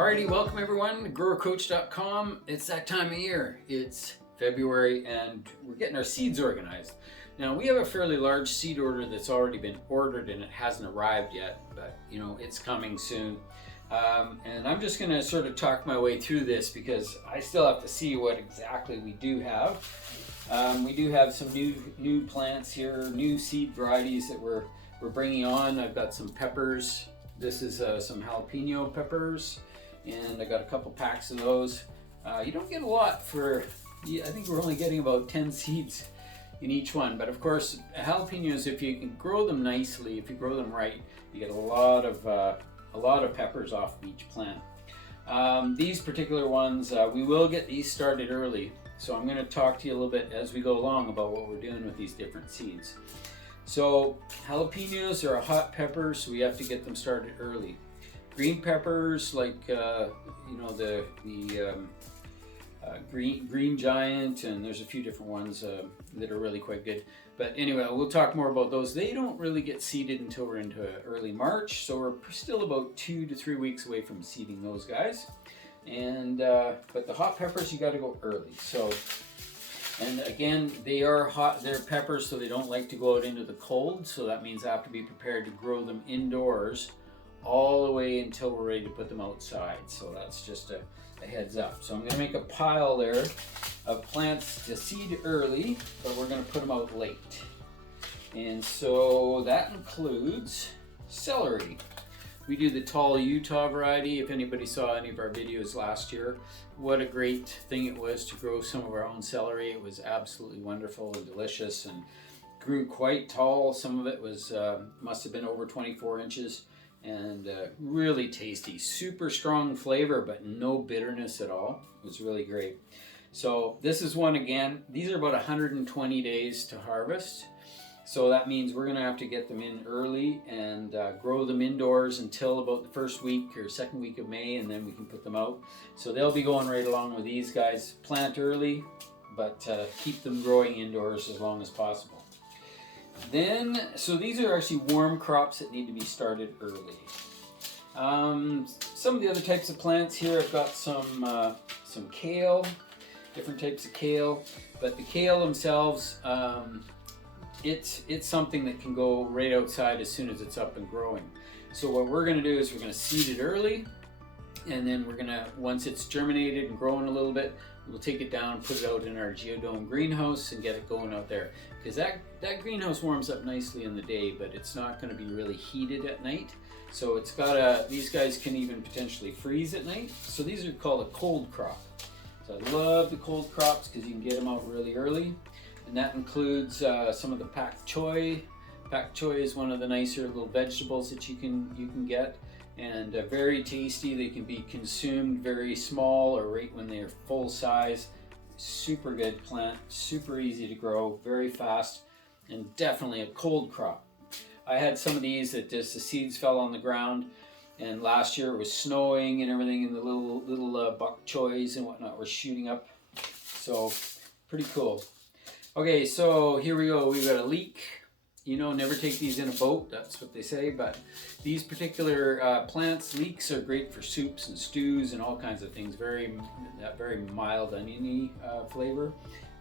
Alrighty, welcome everyone to growercoach.com. It's that time of year. It's February and we're getting our seeds organized. Now we have a fairly large seed order that's already been ordered and it hasn't arrived yet, but you know, it's coming soon. And I'm just going to sort of talk my way through this because I still have to see what exactly we do have. We do have some new plants here, new seed varieties that we're bringing on. I've got some peppers. This is some jalapeno peppers, and I got a couple packs of those. You don't get a lot for, I think we're only getting about 10 seeds in each one. But of course, jalapenos, if you can grow them nicely, if you grow them right, you get a lot of peppers off of each plant. These particular ones, we will get these started early. So I'm going to talk to you a little bit as we go along about what we're doing with these different seeds. So jalapenos are a hot pepper, so we have to get them started early. Green peppers, like you know, the green giant, and there's a few different ones that are really quite good. But anyway, we'll talk more about those. They don't really get seeded until we're into early March, so we're still about 2 to 3 weeks away from seeding those guys. And but the hot peppers, you got to go early. So, and again, they are hot. They're peppers, so they don't like to go out into the cold. So that means I have to be prepared to grow them indoors all the way until we're ready to put them outside. So that's just a heads up. So I'm going to make a pile there of plants to seed early, but we're going to put them out late. And so that includes celery. We do the tall Utah variety. If anybody saw any of our videos last year, what a great thing it was to grow some of our own celery. It was absolutely wonderful and delicious and grew quite tall. Some of it was must have been over 24 inches and really tasty. Super strong flavor, but no bitterness at all. It was really great. So this is one again. These are about 120 days to harvest. So that means we're going to have to get them in early and grow them indoors until about the first week or second week of May, and then we can put them out. So they'll be going right along with these guys. Plant early, but keep them growing indoors as long as possible. Then, so these are actually warm crops that need to be started early. Some of the other types of plants here, I've got some kale, different types of kale, but the kale themselves, it's something that can go right outside as soon as it's up and growing. So what we're going to do is we're going to seed it early, and then we're going to, once it's germinated and growing a little bit, we'll take it down, put it out in our geodome greenhouse and get it going out there. Because that greenhouse warms up nicely in the day, but it's not going to be really heated at night. So it's got these guys can even potentially freeze at night. So these are called a cold crop. So I love the cold crops because you can get them out really early. And that includes some of the Pak Choy. Pak Choy is one of the nicer little vegetables that you can get, and very tasty. They can be consumed very small or right when they're full size. Super good plant, super easy to grow, very fast, and definitely a cold crop. I had some of these that just the seeds fell on the ground, and last year it was snowing and everything, and the little bok choys and whatnot were shooting up. So pretty cool. Okay, so here we go. We've got a leek. You know, never take these in a boat. That's what they say. But these particular plants, leeks, are great for soups and stews and all kinds of things. Very mild oniony flavor.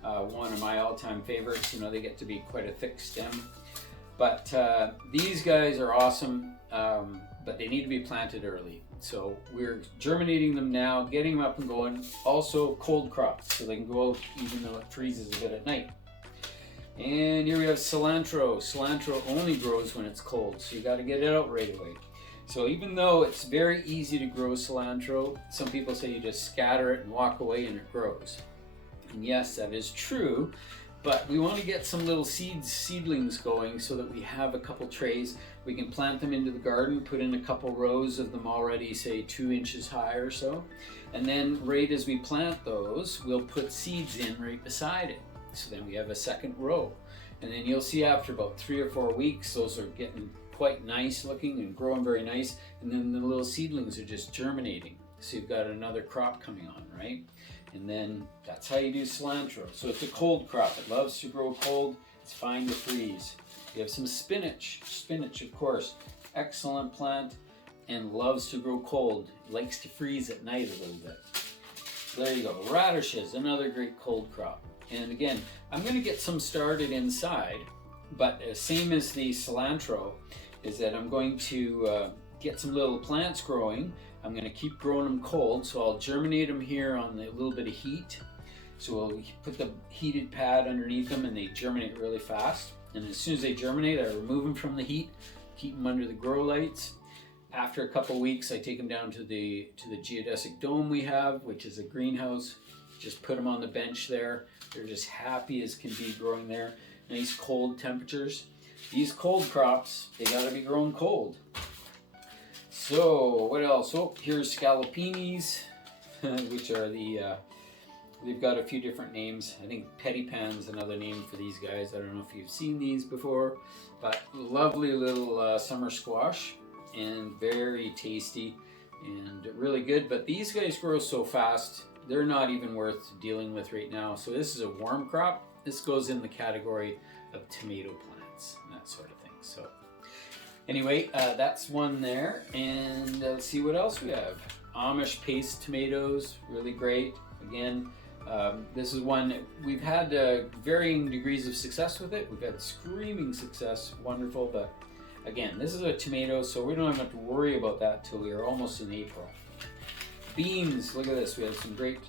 One of my all-time favorites. You know, they get to be quite a thick stem. But these guys are awesome, but they need to be planted early. So we're germinating them now, getting them up and going. Also cold crops, so they can go out even though it freezes a bit at night. And here we have cilantro. Cilantro only grows when it's cold, so you got to get it out right away. So even though it's very easy to grow cilantro, some people say you just scatter it and walk away and it grows. And yes, that is true, but we want to get some little seedlings going so that we have a couple trays. We can plant them into the garden, put in a couple rows of them already, say 2 inches high or so. And then right as we plant those, we'll put seeds in right beside it. So then we have a second row. And then you'll see after about 3 or 4 weeks, those are getting quite nice looking and growing very nice. And then the little seedlings are just germinating. So you've got another crop coming on, right? And then that's how you do cilantro. So it's a cold crop. It loves to grow cold. It's fine to freeze. You have some spinach. Spinach, of course, excellent plant. and loves to grow cold. Likes to freeze at night a little bit. There you go. Radishes, another great cold crop. And again, I'm going to get some started inside, but same as the cilantro, is that I'm going to get some little plants growing. I'm going to keep growing them cold, so I'll germinate them here on a little bit of heat. So we'll put the heated pad underneath them and they germinate really fast. And as soon as they germinate, I remove them from the heat, keep them under the grow lights. After a couple weeks, I take them down to the geodesic dome we have, which is a greenhouse. Just put them on the bench there. They're just happy as can be growing there. Nice cold temperatures. These cold crops, they gotta be grown cold. So what else? Oh, here's scallopinis, which are they've got a few different names. I think pettipan's another name for these guys. I don't know if you've seen these before, but lovely little summer squash and very tasty and really good. But these guys grow so fast, they're not even worth dealing with right now. So this is a warm crop. This goes in the category of tomato plants and that sort of thing. So anyway, that's one there. And let's see what else we have. Amish paste tomatoes, really great. Again, this is one we've had varying degrees of success with it. We've had screaming success, wonderful, but again, this is a tomato, so we don't have to worry about that till we are almost in April. Beans, look at this. We have some great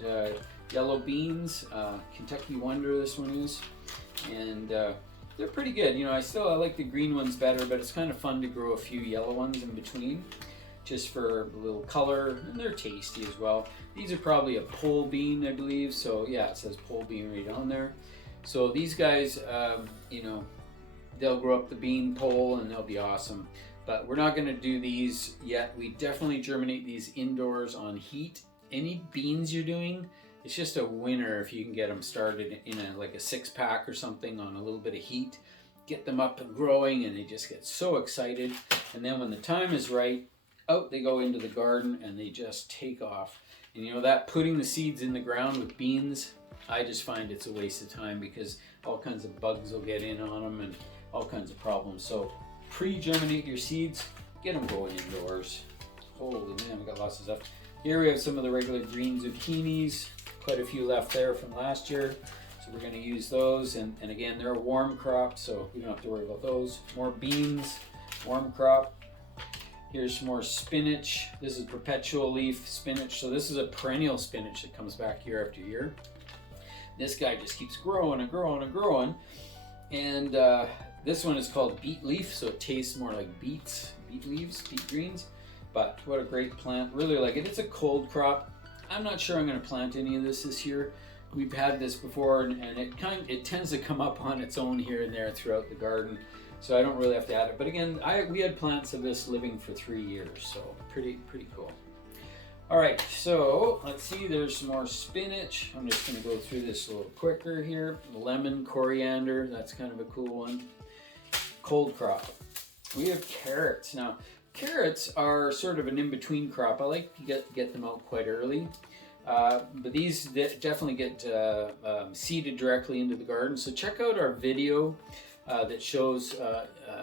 yellow beans. Kentucky Wonder, this one is, and they're pretty good. You know, I like the green ones better, but it's kind of fun to grow a few yellow ones in between, just for a little color, and they're tasty as well. These are probably a pole bean, I believe. So yeah, it says pole bean right on there. So these guys, you know, they'll grow up the bean pole and they'll be awesome. But we're not going to do these yet. We definitely germinate these indoors on heat. Any beans you're doing, it's just a winner if you can get them started in like a 6-pack or something on a little bit of heat. Get them up and growing, and they just get so excited. And then when the time is right, out they go into the garden and they just take off. And you know that putting the seeds in the ground with beans, I just find it's a waste of time because all kinds of bugs will get in on them and all kinds of problems. So pre-germinate your seeds, get them going indoors. Holy man, we got lots of stuff. Here we have some of the regular green zucchinis, quite a few left there from last year. So we're going to use those, and again, they're a warm crop, so we don't have to worry about those. More beans, warm crop. Here's some more spinach. This is perpetual leaf spinach. So this is a perennial spinach that comes back year after year. This guy just keeps growing and growing and growing. And this one is called beet leaf, so it tastes more like beet leaves, beet greens. But what a great plant. Really like it. It's a cold crop. I'm not sure I'm going to plant any of this year. We've had this before, and it tends to come up on its own here and there throughout the garden. So I don't really have to add it. But again, we had plants of this living for 3 years, so pretty cool. All right, so let's see, there's some more spinach. I'm just gonna go through this a little quicker here. Lemon, coriander, that's kind of a cool one. Cold crop. We have carrots. Now, carrots are sort of an in-between crop. I like to get them out quite early. But these definitely get seeded directly into the garden. So check out our video that shows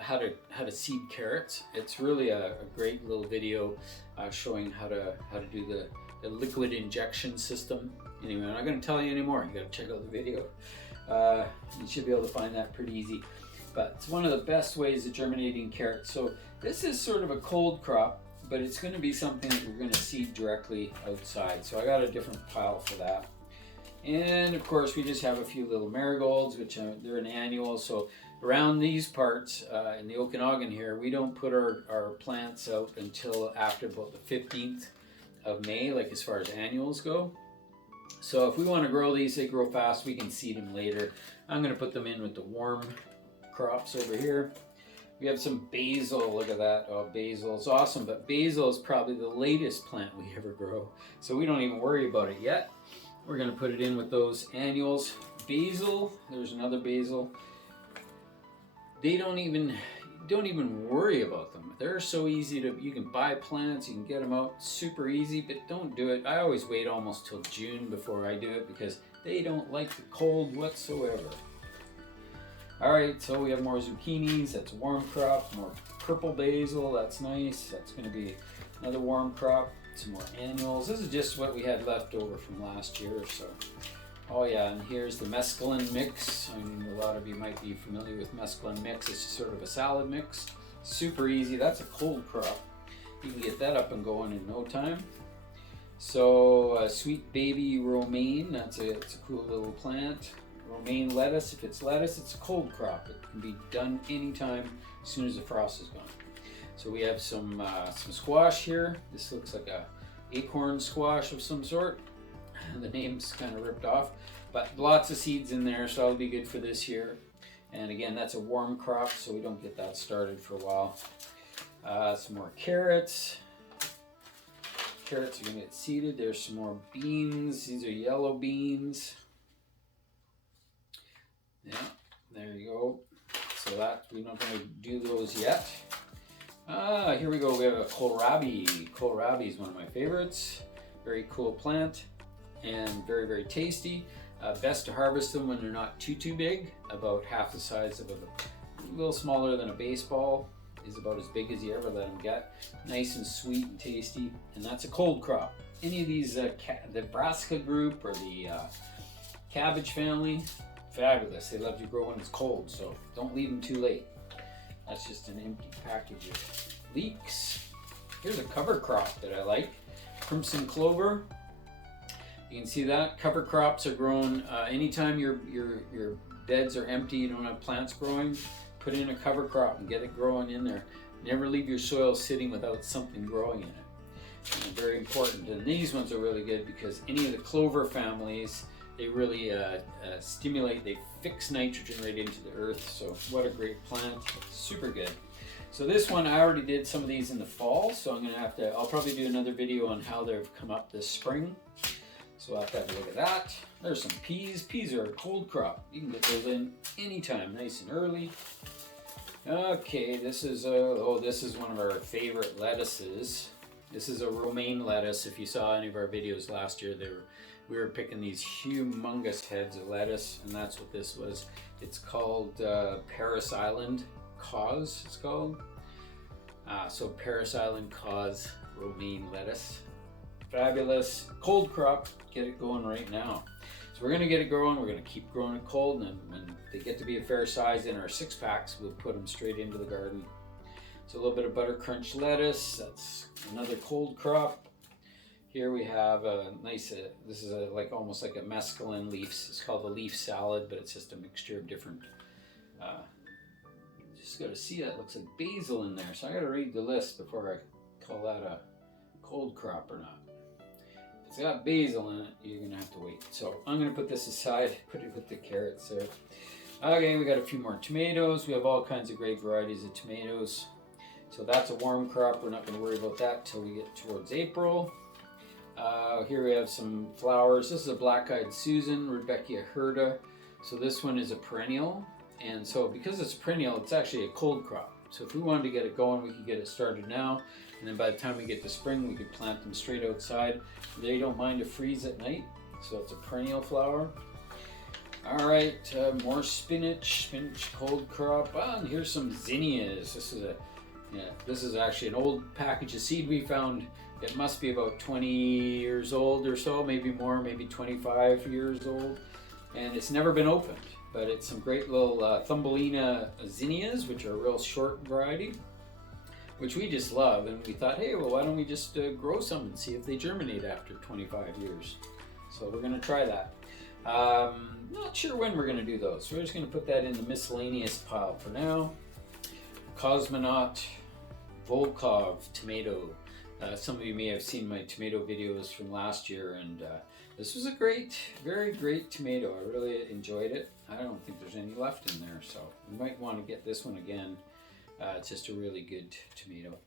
how to seed carrots. It's really a great little video showing how to do the liquid injection system. Anyway, I'm not going to tell you anymore. You got to check out the video. You should be able to find that pretty easy. But it's one of the best ways of germinating carrots. So this is sort of a cold crop, but it's going to be something that we're going to seed directly outside. So I got a different pile for that. And of course, we just have a few little marigolds, which they're an annual. So around these parts in the Okanagan here, we don't put our plants out until after about the 15th of May, like as far as annuals go. So if we want to grow these, they grow fast, we can seed them later. I'm going to put them in with the warm crops over here. We have some basil, look at that. Oh, basil is awesome, but basil is probably the latest plant we ever grow. So we don't even worry about it yet. We're going to put it in with those annuals. Basil, there's another basil. They don't even worry about them. They're so easy you can buy plants, you can get them out super easy, but don't do it. I always wait almost till June before I do it because they don't like the cold whatsoever. All right, so we have more zucchinis, that's warm crop, more purple basil, that's nice. That's gonna be Another warm crop, some more annuals. This is just what we had left over from last year or so. Oh yeah, and here's the mescaline mix. I mean, a lot of you might be familiar with mescaline mix. It's just sort of a salad mix. Super easy. That's a cold crop. You can get that up and going in no time. So sweet baby romaine, it's a cool little plant. Romaine lettuce, if it's lettuce, it's a cold crop. It can be done anytime as soon as the frost is gone. So we have some squash here. This looks like a acorn squash of some sort. The name's kind of ripped off, but lots of seeds in there, so that'll be good for this year. And again, that's a warm crop, so we don't get that started for a while. Some more carrots. Carrots are gonna get seeded. There's some more beans. These are yellow beans. Yeah, there you go. So that, we're not gonna do those yet. Here we go. We have a kohlrabi. Kohlrabi is one of my favorites. Very cool plant and very, very tasty. Best to harvest them when they're not too big. About half the size of a little smaller than a baseball. Is about as big as you ever let them get. Nice and sweet and tasty, and that's a cold crop. Any of these, the brassica group or the cabbage family, fabulous. They love to grow when it's cold, so don't leave them too late. That's just an empty package of leeks. Here's a cover crop that I like, crimson clover. You can see that cover crops are grown anytime your beds are empty, you don't have plants growing. Put in a cover crop and get it growing in there. Never leave your soil sitting without something growing in it. And very important. And these ones are really good because any of the clover families, they really stimulate, they fix nitrogen right into the earth. So what a great plant, super good. So this one, I already did some of these in the fall, so I'm gonna I'll probably do another video on how they've come up this spring. So I'll have to have a look at that. There's some peas. Peas are a cold crop. You can get those in anytime, nice and early. Okay, this is one of our favorite lettuces. This is a romaine lettuce. If you saw any of our videos last year, we were picking these humongous heads of lettuce, and that's what this was. It's called Paris Island Cause, it's called. So Paris Island Cause romaine lettuce. Fabulous. Cold crop, get it going right now. So we're gonna get it growing, we're gonna keep growing it cold, and then when they get to be a fair size in our 6-packs, we'll put them straight into the garden. So a little bit of butter crunch lettuce, that's another cold crop. Here we have a nice, this is almost like a mescaline leaves. It's called a leaf salad, but it's just a mixture of different, just gotta see that, looks like basil in there. So I gotta read the list before I call that a cold crop or not. If it's got basil in it, you're gonna have to wait. So I'm gonna put this aside, put it with the carrots there. Okay, we got a few more tomatoes. We have all kinds of great varieties of tomatoes. So that's a warm crop. We're not gonna worry about that till we get towards April. Here we have some flowers. This is a black-eyed Susan, Rebecca Herda. So this one is a perennial. And so because it's a perennial, it's actually a cold crop. So if we wanted to get it going, we could get it started now. And then by the time we get to spring, we could plant them straight outside. They don't mind to freeze at night. So it's a perennial flower. All right, more spinach cold crop. And here's some zinnias. This is actually an old package of seed we found. It must be about 20 years old or so, maybe more, maybe 25 years old. And it's never been opened, but it's some great little Thumbelina zinnias, which are a real short variety, which we just love. And we thought, hey, well, why don't we just grow some and see if they germinate after 25 years. So we're gonna try that. Not sure when we're gonna do those. So we're just gonna put that in the miscellaneous pile for now. Cosmonaut Volkov tomato. Some of you may have seen my tomato videos from last year, and this was a very great tomato. I really enjoyed it. I don't think there's any left in there, so you might want to get this one again. It's just a really good tomato.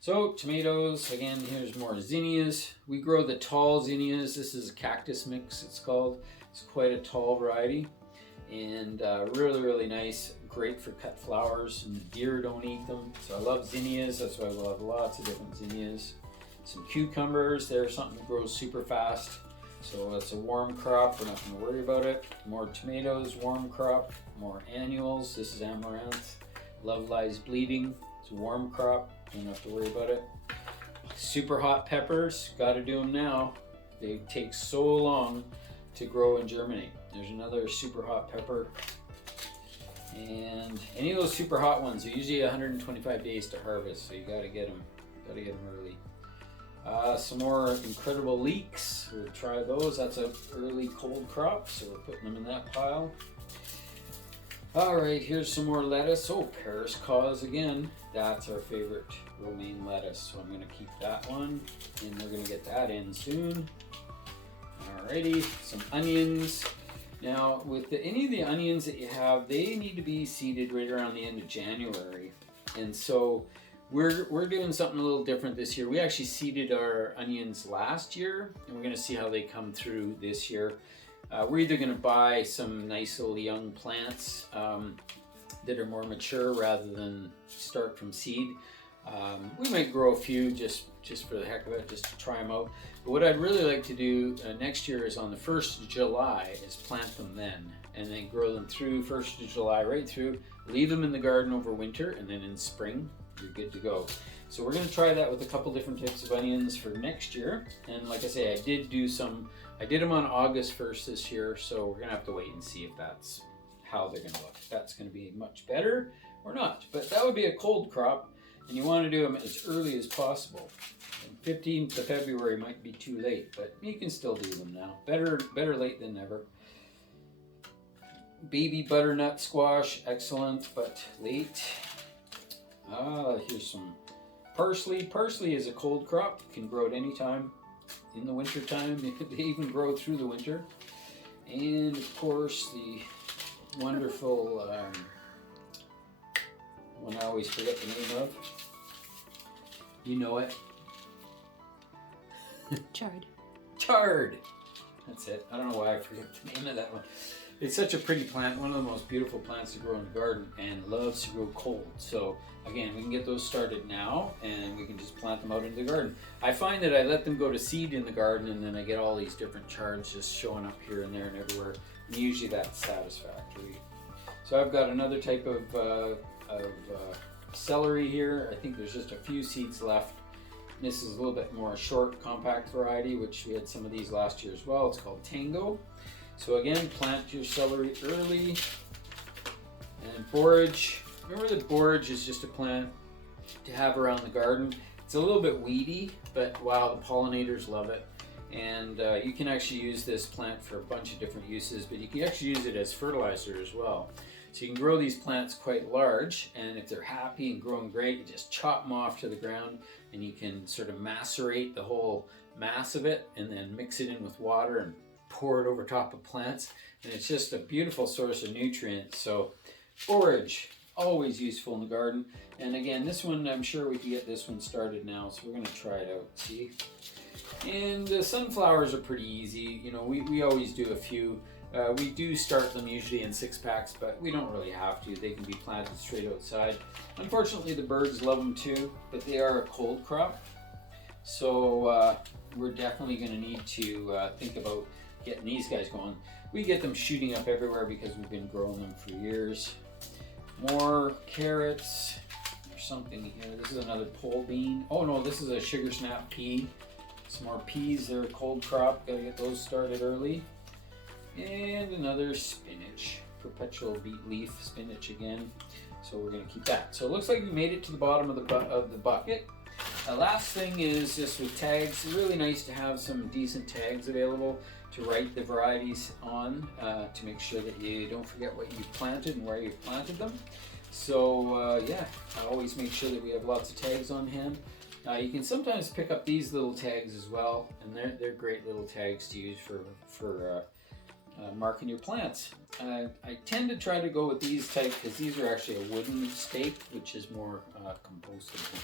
So tomatoes, again, here's more zinnias. We grow the tall zinnias. This is a cactus mix, it's called. It's quite a tall variety, and really nice. Great for cut flowers, and the deer don't eat them. So I love zinnias, that's why I love lots of different zinnias. Some cucumbers, they're something that grows super fast. So it's a warm crop, we're not gonna worry about it. More tomatoes, warm crop, more annuals. This is amaranth. Love Lies Bleeding, it's a warm crop, don't have to worry about it. Super hot peppers, got to do them now. They take so long to grow and germinate. There's another super hot pepper. And any of those super hot ones are usually 125 days to harvest, so you got to get them early. Some more incredible leeks. We'll try those. That's an early cold crop, so we're putting them in that pile. All right, here's some more lettuce. Oh, Paris cause again. That's our favorite romaine lettuce, so I'm going to keep that one, and we're going to get that in soon. Alrighty, some onions. Now, with any of the onions that you have, they need to be seeded right around the end of January, and so we're doing something a little different this year. We actually seeded our onions last year, and we're going to see how they come through this year. We're either going to buy some nice little young plants that are more mature rather than start from seed. We might grow a few just for the heck of it, just to try them out. But what I'd really like to do next year is on the 1st of July is plant them then, and then grow them through 1st of July right through, leave them in the garden over winter, and then in spring you're good to go. So we're going to try that with a couple different types of onions for next year. And like I say, I did them on August 1st this year, so we're going to have to wait and see if that's how they're going to look. If that's going to be much better or not. But that would be a cold crop, and you want to do them as early as possible. And 15th of February might be too late, but you can still do them now. Better late than never. Baby butternut squash, excellent, but late. Here's some parsley. Parsley is a cold crop, can grow at any time in the winter time. They even grow through the winter. And of course the wonderful one I always forget the name of. You know it. Chard. That's it. I don't know why I forget the name of that one. It's such a pretty plant, one of the most beautiful plants to grow in the garden, and loves to grow cold. So again, we can get those started now, and we can just plant them out into the garden. I find that I let them go to seed in the garden, and then I get all these different chards just showing up here and there and everywhere. And usually that's satisfactory. So I've got another type of celery here. I think there's just a few seeds left. This is a little bit more short, compact variety, which we had some of these last year as well. It's called Tango. So again, plant your celery early. And borage. Remember that borage is just a plant to have around the garden. It's a little bit weedy, but wow, the pollinators love it. And you can actually use this plant for a bunch of different uses, but you can actually use it as fertilizer as well. So you can grow these plants quite large, and if they're happy and growing great, you just chop them off to the ground, and you can sort of macerate the whole mass of it, and then mix it in with water and pour it over top of plants, and it's just a beautiful source of nutrients. So borage, always useful in the garden. And again, this one, I'm sure we can get this one started now, so we're going to try it out, see. And sunflowers are pretty easy. You know, we always do a few. We do start them usually in 6-packs, but we don't really have to. They can be planted straight outside. Unfortunately, the birds love them too, but they are a cold crop. So we're definitely going to need to think about getting these guys going. We get them shooting up everywhere because we've been growing them for years. More carrots. There's something here. This is another pole bean. Oh no, this is a sugar snap pea. Some more peas. They're a cold crop. Got to get those started early. And another spinach. Perpetual beet leaf spinach again. So we're going to keep that. So it looks like we made it to the bottom of the bucket. The last thing is just with tags. It's really nice to have some decent tags available to write the varieties on to make sure that you don't forget what you've planted and where you've planted them. So yeah, I always make sure that we have lots of tags on hand. You can sometimes pick up these little tags as well, and they're great little tags to use for marking your plants. I tend to try to go with these type because these are actually a wooden stake, which is more compostable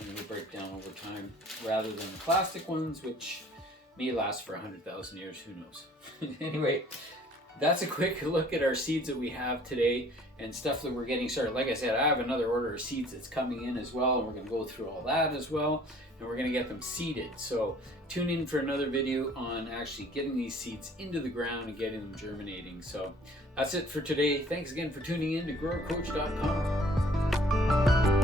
and will break down over time, rather than plastic ones, which may last for 100,000 years, who knows. Anyway, that's a quick look at our seeds that we have today and stuff that we're getting started. Like I said, I have another order of seeds that's coming in as well, and we're going to go through all that as well, and we're going to get them seeded. So tune in for another video on actually getting these seeds into the ground and getting them germinating. So that's it for today. Thanks again for tuning in to GrowerCoach.com.